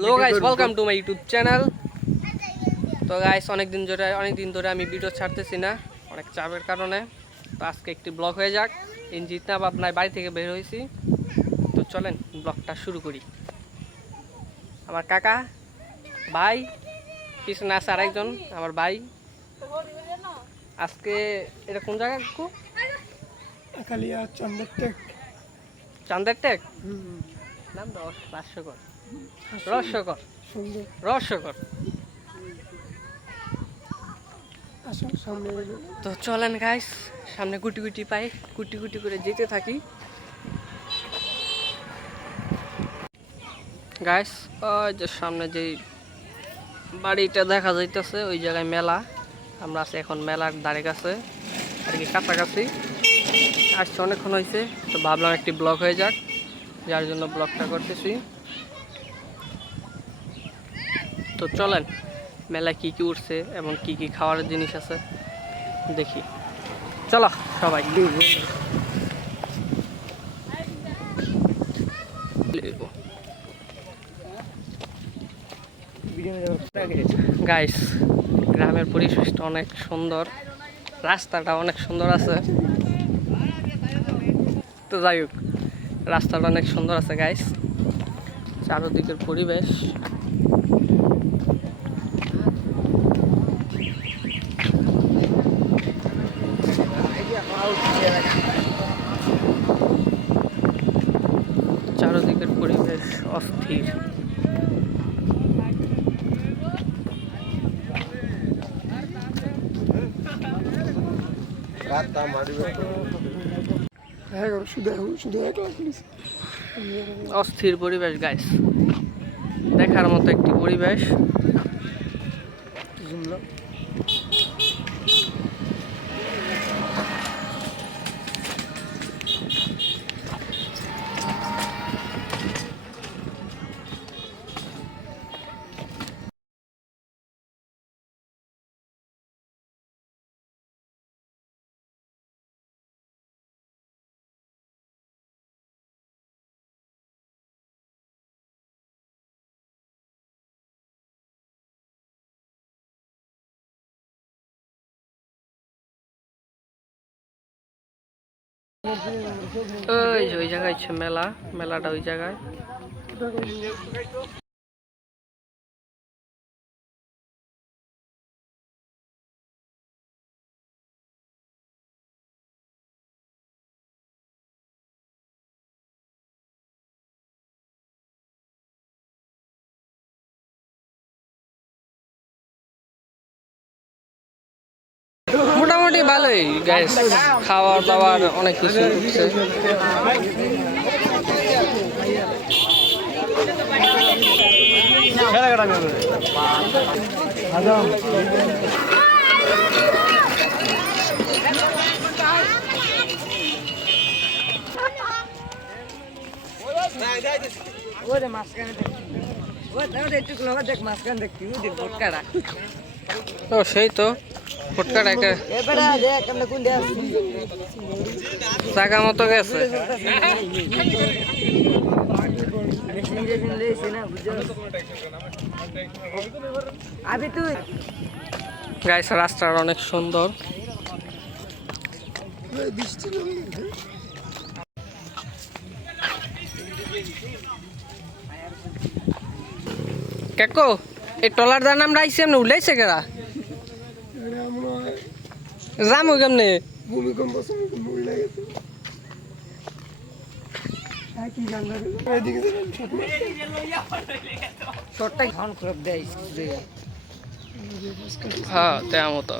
Hello guys, welcome to my YouTube channel. তো guys অনেক দিন ধরে আমি ভিডিও ছাড়তেছি না, অনেক চাপের কারণে। তো আজকে একটি ব্লগ হয়ে যাক। ইঞ্জিতনা আপনার বাড়ি থেকে বের হয়েছি, তো চলেন ব্লগটা শুরু করি। আমার কাকা ভাই পিছনে আছে আরেকজন আমার ভাই। আজকে এটা কোন জায়গা? চান্দের টেক। নাম রহস্যকর রহস্যকর রহস্যকর। তো চলেন গাইস, সামনে গুটি গুটি পাই, গুটি গুটি করে যেতে থাকি গাইস। ওই যে সামনে যে বাড়িটা দেখা যাইতেছে ওই জায়গায় মেলা। আমরা আছি এখন মেলার ধারে কাছে আর কি, কাছাকাছি আসছে, অনেকক্ষণ হয়েছে। তো ভাবলাম একটি ব্লগ হয়ে যাক, যার জন্য ব্লগটা করতেছি। তো চলেন মেলায় কি কি উঠছে এবং কি কি খাওয়ার জিনিস আছে দেখি। চলো সবাই। গাইস গ্রামের পরিবেশটা অনেক সুন্দর, রাস্তাটা অনেক সুন্দর আছে। তো যাই হোক, রাস্তাটা অনেক সুন্দর আছে গাইস, চারদিকের পরিবেশ। চারদিকের পরিবেশ অস্থির। অস্থির পরিবেশ গাইস, দেখার মতো একটি পরিবেশ। ওই জায়গায় হচ্ছে মেলা, মেলাটা ওই জায়গায়। মোটামুটি ভালোই গাইস, খাওয়ার দাওয়ার অনেক কিছু উঠছে। ও সেই তো ফুটকাটা জায়গা মতো গেছে। গাইস রাস্তাটা অনেক সুন্দর। কেকো এই টলার দার নাম রাইছে এমনি উল্লাইছে কেরা জামু কেমনে হ্যাঁ তেমন মতো।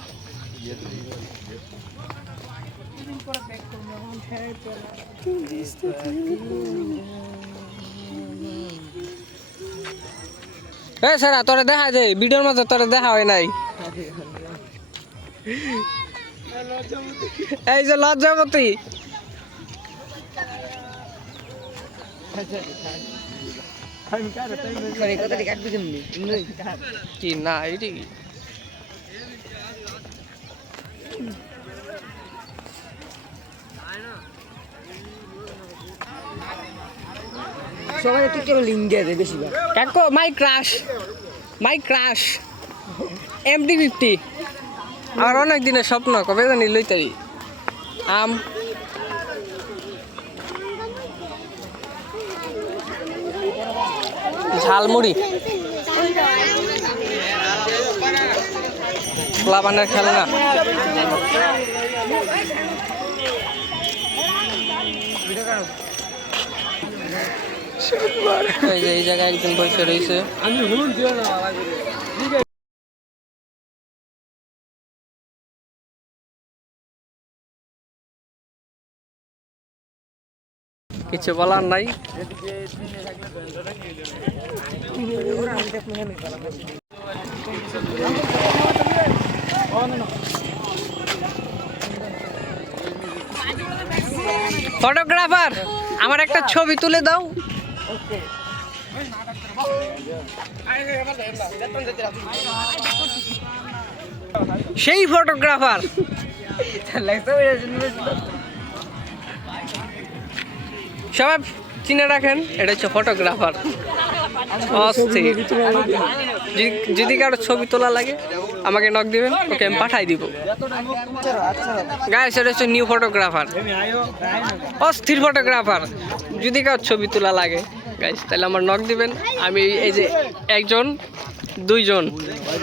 এ সারা তোরে দেখা দে, ভিডিওর মধ্যে তোরে দেখা হয় নাই। এই যে লজ্জাবতী কি না এটি সবাই টিকটকে লিংক দিয়ে দেয় বেশিরভাগ। কাকু মাই ক্রাশ MT-50 আমার অনেক দিনের স্বপ্ন কবে জানি লইতারি আম ঝালমুড়ি লাবানের খেলনা এই জায়গায় একজন বসে রয়েছে কিছু বলার নাই ফটোগ্রাফার আমার একটা ছবি তুলে দাও সেই ফটোগ্রাফার সবাই চিনে রাখেন এটা হচ্ছে ফটোগ্রাফার যদি কারো ছবি তোলা লাগে আমাকে নক দিবেন ওকে আমি পাঠাই দিব গাইস এটা হচ্ছে নিউ ফটোগ্রাফার অস্থির ফটোগ্রাফার যদি কারো ছবি তোলা লাগে গাইস তাহলে আমার নক দিবেন আমি এই যে একজন দুইজন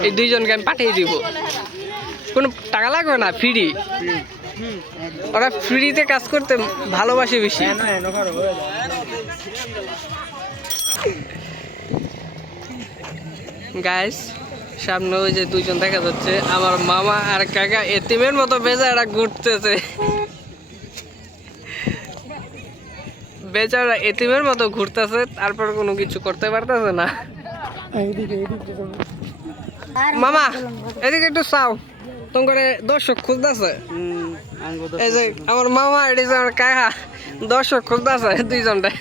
এই দুইজনকে আমি পাঠিয়ে দিব কোনো টাকা লাগবে না ফ্রি ওরা ফ্রিতে কাজ করতে ভালোবাসে বেশি গাইস সামনে ওই যে দুইজন দেখা যাচ্ছে আমার মামা আর কাকা এতিমের মতো বেচারা ঘুরতেছে বেচারা এতিমের মতো ঘুরতেছে তারপর কোনো কিছু করতে পারতেছে না মামা এদিকে একটু চাও তোমার দর্শক খুঁজতেছে এই যে আমার মামা এটি যে আমার কাকা দর্শক খুঁজতেছে দুইজনটা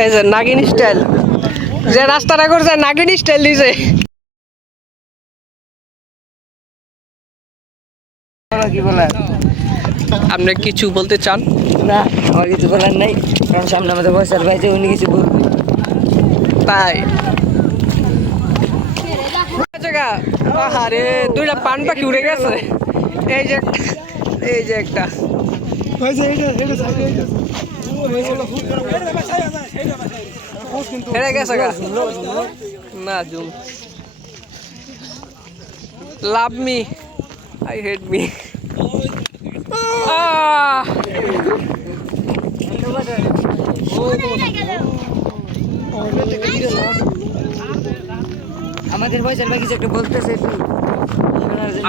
এই যে নাগিন স্টাইল যে রাস্তাটা করছে নাগিন স্টাইল দিছে কি বলার আপনি কিছু বলতে চান না আমার কিছু বলার নাই কারণ সামনে আমাদের বয়সের ভাইছে উনি কিছু বলবে তাই আরে দুইটা পান পাখি উড়ে গেছে এই যে একটা হেরে গেছে গা না zoom love me I hate me আমাদের বয়সের ভাই কিছু একটা বলতেছে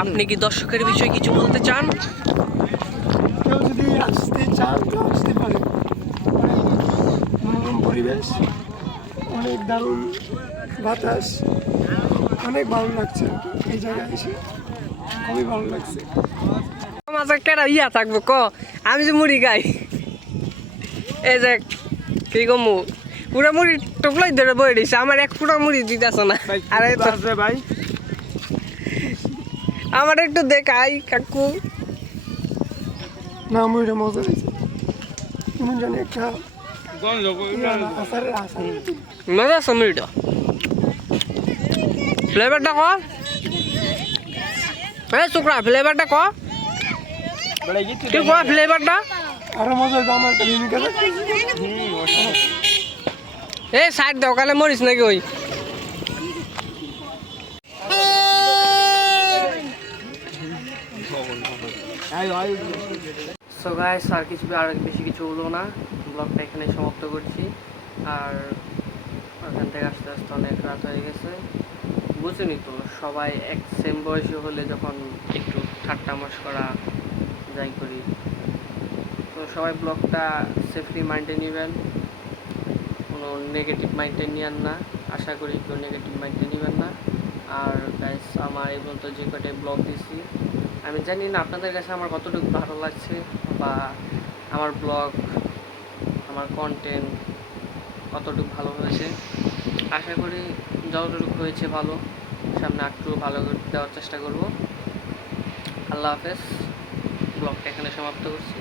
আপনি কি দর্শকের বিষয়ে কিছু বলতে চান কেউ যদি আসতে চান তো আসতে পারে মনোরম পরিবেশ অনেক দারুণ বাতাস অনেক ভালো লাগছে এই জায়গায় এসে খুবই ভালো লাগছে মাঝে কেটা ইয়া থাকবো ক আমি যে মুড়ি খাই এই যে কি কমু পুরা মুড়ি টুকলাই ধরে বই দিছে আমার এক ফুটা মুড়ি দিতেছ না আরে ভাই আমার একটু দেখাই কাকু না মুড়িটা মজা হয়েছে কেমন জানি একটা আসারের আসার মজা আছে মুড়িটা ফ্লেভারটা ক চোকরা ফ্লেভারটা ক কি ক ফ্লেভারটা আরো মজা হয়েছে আমার একটা ভূমিকা এই সাইড দাও কালে মরিস নাকি ওই সো গাইস আর বেশি কিছু হলো না ব্লগটা এখানে সমাপ্ত করছি আর ওখান থেকে আস্তে আস্তে অনেক রাত হয়ে গেছে বুঝেনি তো সবাই এক সেম বয়সী হলে যখন একটু ঠাট্টা মশকরা যাই করি তো সবাই ব্লগটা সেফলি মাইন্ডে নেবেন কোনো নেগেটিভ মাইন্ডে নিয়েন না আশা করি কেউ নেগেটিভ মাইন্ডে নেবেন না আর গাইস আমার এই পর্যন্ত যে কটাই ব্লগ দিছি আমি জানি না আপনাদের কাছে আমার কতটুকু ভালো লাগছে বা আমার ব্লগ আমার কন্টেন্ট কতটুকু ভালো হয়েছে আশা করি যতটুকু হয়েছে ভালো সামনে একটু ভালো করে দেওয়ার চেষ্টা করব আল্লাহ হাফেজ ব্লগটা এখানে সমাপ্ত করছি